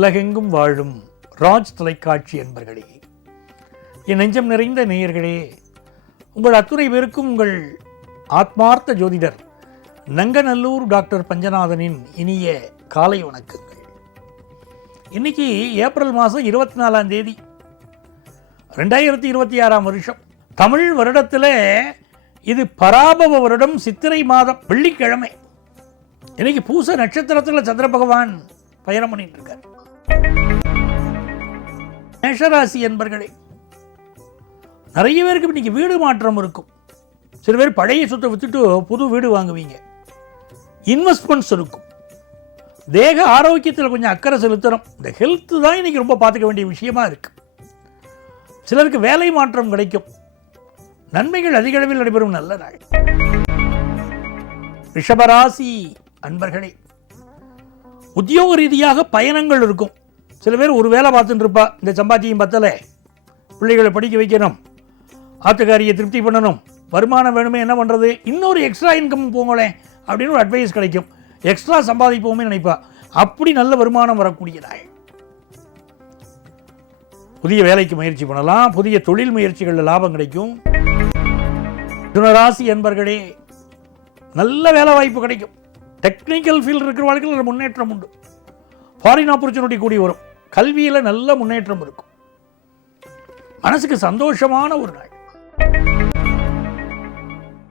உலகெங்கும் வாழும் ராஜ் தொலைக்காட்சி என்பர்களே, என் நெஞ்சம் நிறைந்த நேயர்களே, உங்கள் அத்துணை பேருக்கும் உங்கள் ஆத்மார்த்த ஜோதிடர் நங்கநல்லூர் டாக்டர் பஞ்சநாதனின் இனிய காலை வணக்கங்கள். இன்னைக்கு ஏப்ரல் மாதம் 24ஆம் தேதி 2026 வருஷம். தமிழ் வருடத்தில் இது பராபவ வருடம், சித்திரை மாதம், வெள்ளிக்கிழமை. இன்னைக்கு பூச நட்சத்திரத்தில் சந்திர பகவான் பயணம் பண்ணிட்டு இருக்கார். மேஷராசி என்பர்களே, நிறைய பேருக்கு இன்னைக்கு வீடு மாற்றம் இருக்கும். சில பேர் பழைய சொத்தை வித்துட்டு புது வீடு வாங்குவீங்க. இன்வெஸ்ட்மெண்ட்ஸ் இருக்கும். தேக ஆரோக்கியத்தில் கொஞ்சம் அக்கறை செலுத்தணும். இந்த ஹெல்த் தான் இன்னைக்கு ரொம்ப பார்த்துக்க வேண்டிய விஷயமா இருக்கு. சிலருக்கு வேலை மாற்றம் கிடைக்கும். நன்மைகள் அதிக அளவில் நடைபெறும் நல்ல நாள். ரிஷபராசி அன்பர்களே, உத்தியோக ரீதியாக பயணங்கள் இருக்கும். சில பேர் ஒரு வேலை பார்த்துட்டு இருப்பா, இந்த சம்பாத்தியம் பத்தலை, பிள்ளைகளை படிக்க வைக்கணும், ஆத்துக்காரியை திருப்தி பண்ணணும், வருமானம் வேணுமே, என்ன பண்ணுறது, இன்னொரு எக்ஸ்ட்ரா இன்கம் போங்களேன் அப்படின்னு ஒரு அட்வைஸ் கிடைக்கும். எக்ஸ்ட்ரா சம்பாதிப்போமே நினைப்பா. அப்படி நல்ல வருமானம் வரக்கூடிய நாள். புதிய வேலைக்கு முயற்சி பண்ணலாம். புதிய தொழில் முயற்சிகளில் லாபம் கிடைக்கும். மிதுனராசி என்பர்களே, நல்ல வேலை வாய்ப்பு கிடைக்கும். டெக்னிக்கல் ஃபீல்டு இருக்கிற வாழ்க்கையில் முன்னேற்றம் உண்டு. ஃபாரின் ஆப்பர்ச்சுனிட்டி கூடி வரும். கல்வியில் நல்ல முன்னேற்றம் இருக்கும். மனசுக்கு சந்தோஷமான ஒரு நாள்.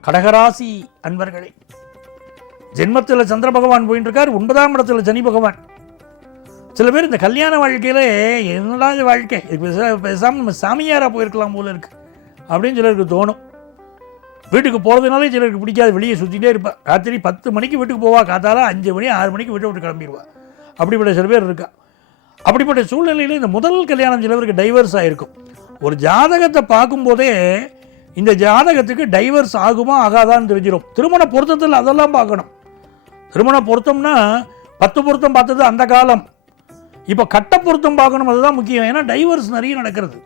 கடகராசி அன்பர்களே, ஜென்மத்தில் சந்திர பகவான் போயிட்டு இருக்கார். 9ஆம் இடத்துல சனி பகவான். சில பேர் இந்த கல்யாண வாழ்க்கையில் என்னடா வாழ்க்கை, பேசாமல் சாமியாராக போயிருக்கலாம் போல இருக்கு அப்படின்னு சிலருக்கு தோணும். வீட்டுக்கு போகிறதுனாலே சிலருக்கு பிடிக்காது. வெளியே சுற்றிட்டே இருப்பா. ராத்திரி 10 மணிக்கு வீட்டுக்கு போவா, காத்தால 5 மணி 6 மணிக்கு வீட்டை விட்டு கிளம்பிடுவா. அப்படிப்பட்ட சில பேர் இருக்கா. அப்படிப்பட்ட சூழ்நிலையில் இந்த முதல் கல்யாணம் சிலவருக்கு டைவர்ஸ் ஆகிருக்கும். ஒரு ஜாதகத்தை பார்க்கும்போதே இந்த ஜாதகத்துக்கு டைவர்ஸ் ஆகுமா ஆகாதான்னு தெரிஞ்சிடும். திருமண பொருத்தத்தில் அதெல்லாம் பார்க்கணும். திருமண பொருத்தம்னா 10 பொருத்தம் பார்த்தது அந்த காலம். இப்போ கட்ட பொருத்தம் பார்க்கணும், அதுதான் முக்கியம். ஏன்னா டைவர்ஸ் நிறைய நடக்கிறது.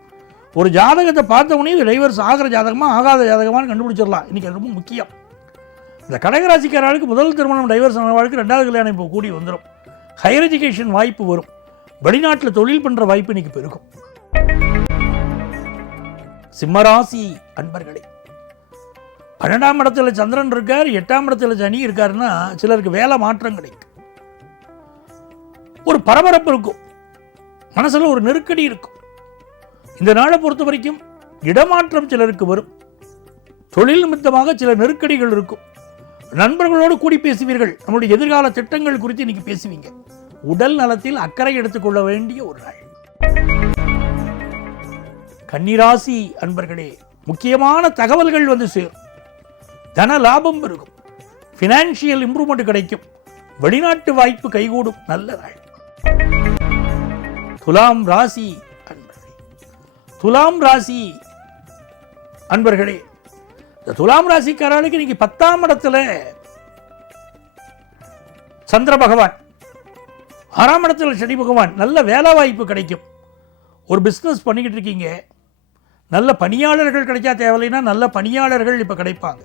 ஒரு ஜாதகத்தை பார்த்த உடனே இது டைவர்ஸ் ஆகிற ஜாதகமா ஆகாத ஜாதகமானு கண்டுபிடிச்சிடலாம். இன்றைக்கி அது ரொம்ப முக்கியம். இந்த கடகராசிக்காரர்களுக்கு முதல் திருமணம் டைவர்ஸ் ஆன வாழ்க்கை 2வது கல்யாணம் இப்போ கூடி வந்துடும். ஹையர் எஜுகேஷன் வாய்ப்பு வரும். வெளிநாட்டில் தொழில் பண்ணுற வாய்ப்பு இன்னைக்கு பெருகும். சிம்மராசி அன்பர்களே, 12ஆம் இடத்துல சந்திரன் இருக்கார், 8ஆம் இடத்துல சனி இருக்காருன்னா சிலருக்கு வேலை மாற்றம் கிடைக்கும். ஒரு பரபரப்பு இருக்கும். மனசுல ஒரு நெருக்கடி இருக்கும். இந்த நாளை பொறுத்த வரைக்கும் இடமாற்றம் சிலருக்கு வரும். தொழில் நிமித்தமாக சில நெருக்கடிகள் இருக்கும். நண்பர்களோடு கூடி பேசுவீர்கள். நம்முடைய எதிர்கால திட்டங்கள் குறித்து இன்னைக்கு பேசுவீங்க. உடல் நலத்தில் அக்கறை எடுத்துக்கொள்ள வேண்டிய ஒரு நாள். கன்னிராசி அன்பர்களே, முக்கியமான தகவல்கள் வந்து சேரும். தன லாபம் பெருகும். பினான்சியல் இம்ப்ரூவ்மெண்ட் கிடைக்கும். வெளிநாட்டு வாய்ப்பு கைகூடும். நல்ல நாள். துலாம் ராசி அன்பர்களே, துலாம் ராசி அன்பர்களே, இந்த துலாம் ராசிக்காரர்களுக்கு இன்னைக்கு 10ஆம் இடத்துல சந்திர பகவான், 6ஆம் இடத்துல சனி பகவான். நல்ல வேலை வாய்ப்பு கிடைக்கும். ஒரு பிஸ்னஸ் பண்ணிக்கிட்டு இருக்கீங்க, நல்ல பணியாளர்கள் கிடைச்சா தேவையில்லைன்னா நல்ல பணியாளர்கள் இப்போ கிடைப்பாங்க.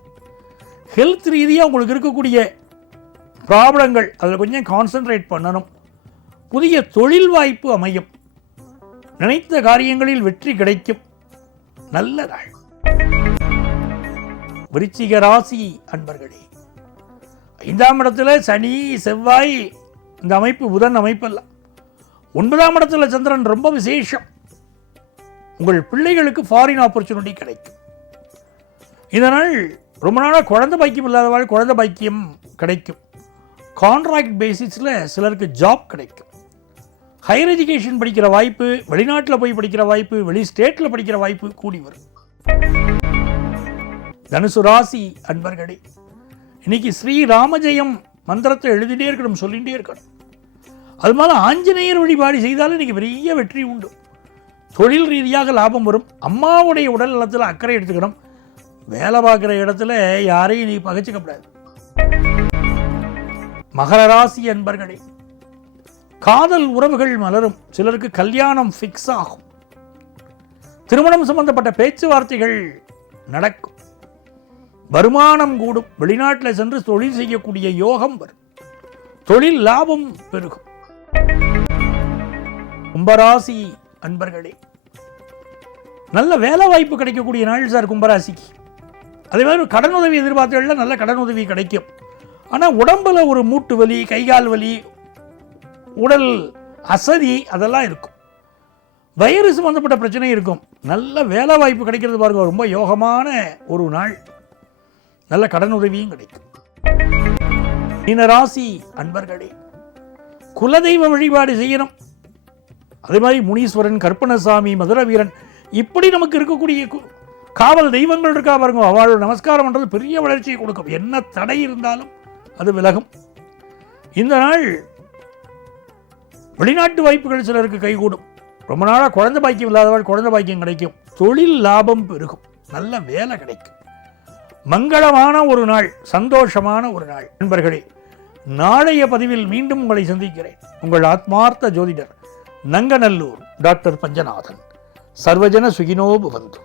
ஹெல்த் ரீதியாக உங்களுக்கு இருக்கக்கூடிய ப்ராப்ளங்கள் அதில் கொஞ்சம் கான்சன்ட்ரேட் பண்ணணும். புதிய தொழில் வாய்ப்பு அமையும். நினைத்த காரியங்களில் வெற்றி கிடைக்கும். நல்ல நாள். விருச்சிக ராசி அன்பர்களே, 5ஆம் இடத்துல சனி செவ்வாய், இந்த அமைப்பு புதன் அமைப்பல்ல. 9ஆம் இடத்துல சந்திரன் ரொம்ப விசேஷம். உங்கள் பிள்ளைகளுக்கு ஃபாரின் ஆப்பர்ச்சுனிட்டி கிடைக்கும். இதனால் ரொம்ப நாளாக குழந்தை பாக்கியம் இல்லாதவாள் குழந்தை பாக்கியம் கிடைக்கும். கான்ட்ராக்ட் பேசிஸில் சிலருக்கு ஜாப் கிடைக்கும். ஹையர் எஜுகேஷன் படிக்கிற வாய்ப்பு, வெளிநாட்டில் போய் படிக்கிற வாய்ப்பு, வெளி ஸ்டேட்டில் படிக்கிற வாய்ப்பு கூடி வரும். தனுசு ராசி அன்பர்களே, இன்னைக்கு ஸ்ரீ ராமஜெயம் மந்திரத்தை எழுதிட்டே இருக்கணும், சொல்லிகிட்டே இருக்கணும். அது மாதிரி ஆஞ்சநேயர் வழிபாடு செய்தாலும் இன்னைக்கு பெரிய வெற்றி உண்டு. தொழில் ரீதியாக லாபம் வரும். அம்மாவுடைய உடல் நலத்தில் அக்கறை எடுத்துக்கணும். வேலை பார்க்குற இடத்துல யாரையும் நீ பகைச்சிக்கப்படாது. மகர ராசி அன்பர்களே, காதல் உறவுகள் மலரும். சிலருக்கு கல்யாணம் ஃபிக்ஸ் ஆகும். திருமணம் சம்பந்தப்பட்ட பேச்சுவார்த்தைகள் நடக்கும். வருமானம் கூடும். வெளிநாட்டில் சென்று தொழில் செய்யக்கூடிய யோகம் வரும். தொழில் லாபம் பெருகும். கும்பராசி அன்பர்களே, நல்ல வேலை வாய்ப்பு கிடைக்கக்கூடிய நாள் சார் கும்பராசிக்கு. அதே மாதிரி கடன் உதவி எதிர்பார்த்தவர்கள நல்ல கடன் உதவி கிடைக்கும். ஆனால் உடம்புல ஒரு மூட்டு வலி, கைகால் வலி, உடல் அசதி அதெல்லாம் இருக்கும். வயிறு சம்பந்தப்பட்ட பிரச்சனை இருக்கும். நல்ல வேலை வாய்ப்பு கிடைக்கிறது பாருங்க, ரொம்ப யோகமான ஒரு நாள். நல்ல கடன் உதவியும் கிடைக்கும். மீனராசி அன்பர்களே, குலதெய்வ வழிபாடு செய்யணும். அதே மாதிரி முனீஸ்வரன், கற்பனசாமி, மதுர வீரன், இப்படி நமக்கு இருக்கக்கூடிய காவல் தெய்வங்கள் இருக்கா பாருங்க, அவளோட நமஸ்காரம் பண்ணுறது பெரிய வளர்ச்சியை கொடுக்கும். என்ன தடை இருந்தாலும் அது விலகும். இந்த நாள் வெளிநாட்டு வாய்ப்புகள் சிலருக்கு கைகூடும். ரொம்ப நாளாக குழந்தை பாக்கியம் இல்லாதவள் குழந்தை பாக்கியம் கிடைக்கும். தொழில் லாபம் பெருகும். நல்ல வேலை கிடைக்கும். மங்களமான ஒரு நாள், சந்தோஷமான ஒரு நாள். நண்பர்களே, நாளைய பதிவில் மீண்டும் உங்களை சந்திக்கிறேன். உங்கள் ஆத்மார்த்த ஜோதிடர் நங்கநல்லூர் டாக்டர் பஞ்சநாதன். சர்வஜன சுகினோ பவந்து.